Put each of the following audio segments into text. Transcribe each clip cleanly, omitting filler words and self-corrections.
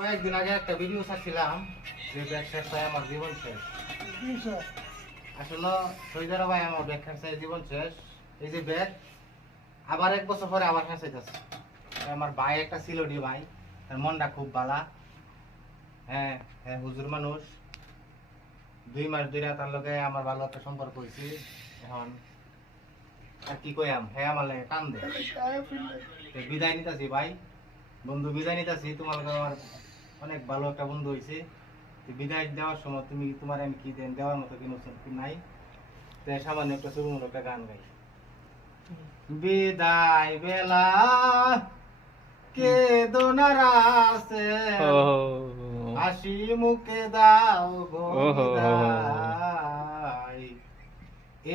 কয়েকদিন আগে একটা ভিডিও ছাড়ছিলাম যে ব্যাগ শেষ হয় আমার জীবন শেষ। আসলে সৈদারা ভাই আমার ব্যাগ শেষ হয় জীবন শেষ। এই যে ব্যাগ আবার 1 বছর পরে আবার শেষ হইতেছে। আমার ভাই একটা ছিল ডি ভাই, তার মনটা খুব ভালা। হ্যাঁ হ্যাঁ, হুজুর মানুষ। 2 মাস ধরে তার লগে আমার ভালো একটা সম্পর্ক হয়েছে। এখন আর কি কইয়াম, হ্যাঁ আমার লাগে কান্দে। বিদায় নিতেছি ভাই, বন্ধু বিদায় নিতেছি। তোমার লগে আমার অনেক ভালো একটা বন্ধু হয়েছে। বিদায় দেওয়ার সময় তুমি তোমার আমি কি দেন দেওয়ার মতো কি নাই, তাই সামান্য একটা শুরুমূলক একটা গান গাই। বিদায় বেলা কে দোনারাসে হাসি মুখে দাও গো বিদায়,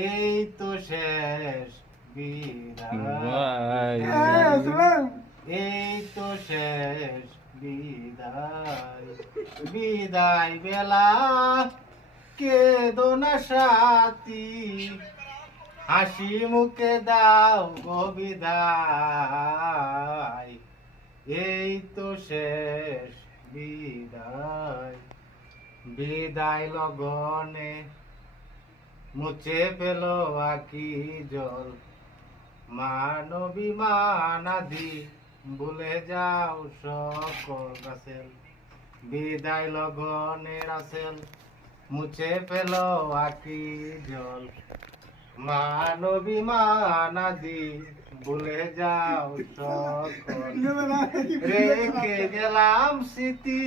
এই তো শেষ বিদায়, এই তো শেষ বিদায়। বিদায় বেলা কে দোনা সাথী হাসি মুখে দাও গো বিদায়, এই তো শেষ বিদায়। বিদায় লগনে মুছে পেল আকি জল, মানবী মানাদি ভুলে যাও সকল গাছেল। বিদায় লগনে রাসেল মুছে পেল আকি জল, মানবী মানাদি ভুলে যাও সকল। রেখে গেলাম স্মৃতি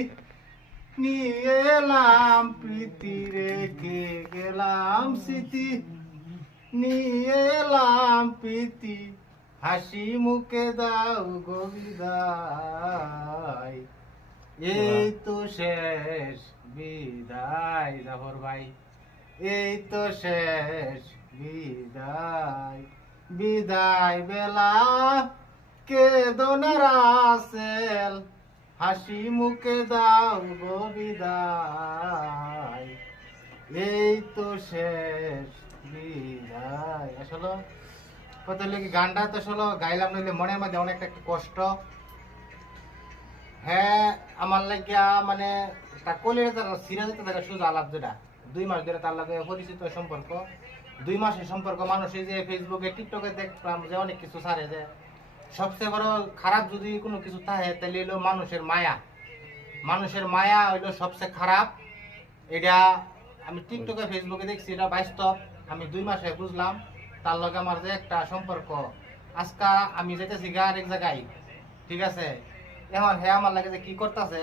নিয়ে এলাম প্রীতি, রেখে গেলাম স্মৃতি নিয়ে এলাম প্রীতি, হাসি মুখে দাও গো বিদায়, এই তো শেষ বিদায়। জাফর ভাই, এই তো শেষ বিদায়। বিদায় বেলা কে দোনার আসেল হাসি মুখে দাও গো বিদায়, এই তো শেষ বিদায়। আসলে কত লেগে গানটা তো আসলে গাইলাম, নইলে মনের মধ্যে অনেকটা একটু কষ্ট। হ্যাঁ আমার লাগিয়া মানে তা কলির সিরিয়াস দেখা শুধু আলাপ, যেটা 2 মাস ধরে তার লাগে পরিচিত সম্পর্ক। 2 মাসের সম্পর্ক। মানুষ এই যে ফেসবুকে টিকটকে দেখলাম যে অনেক কিছু ছাড়ে, যে সবচেয়ে বড় খারাপ যদি কোনো কিছু থাকে তাহলে হলো মানুষের মায়া। মানুষের মায়া হইলো সবচেয়ে খারাপ। এটা আমি টিকটকে ফেসবুকে দেখছি, এটা বাস্তব। আমি 2 মাসে বুঝলাম তার লগে আমার যে একটা সম্পর্ক। আজকা আমি যেতেছি গা আরেক জায়গায়, ঠিক আছে। এখন হ্যাঁ আমার লাগে যে কি করতেছে।